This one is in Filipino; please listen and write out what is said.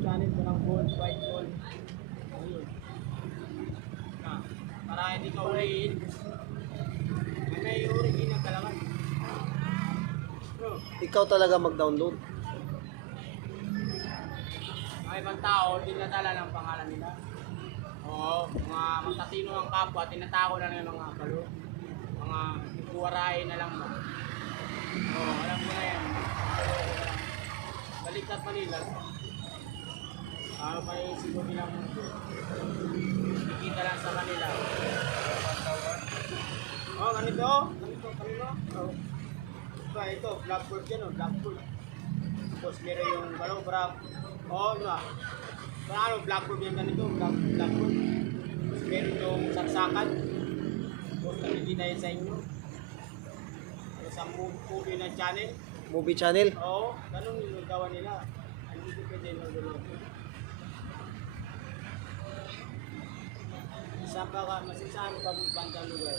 channel ko ng gold, white gold. Ayun. Para hindi ka ulihin. May original talaga. Ikaw talaga mag-download. Mga ibang tao, dinadala ng pangalan nila. Oo, mga matatino ang kapwa, tinatako na ng mga kalo. Mga kuwarain na lang ba. Oo, alam ko na yan. Baliktad Manila. Ano pa yung siguro nilang nakikita lang sa kanila. Oh, ganito. Kanino? Oh. Ito, blackboard yan, oh, blackboard. Tapos meron yung balobrak. Oh, diba? Paano, blackboard yan ganito, blackboard. Tapos meron yung saksakan. Tapos nakikita yan sa inyo. Sa movie ng channel. Movie channel? Oo, ganun yung gawa nila. Hindi ko pwede yung gano'n. Saan pa ka, masisaan pa ang lugar?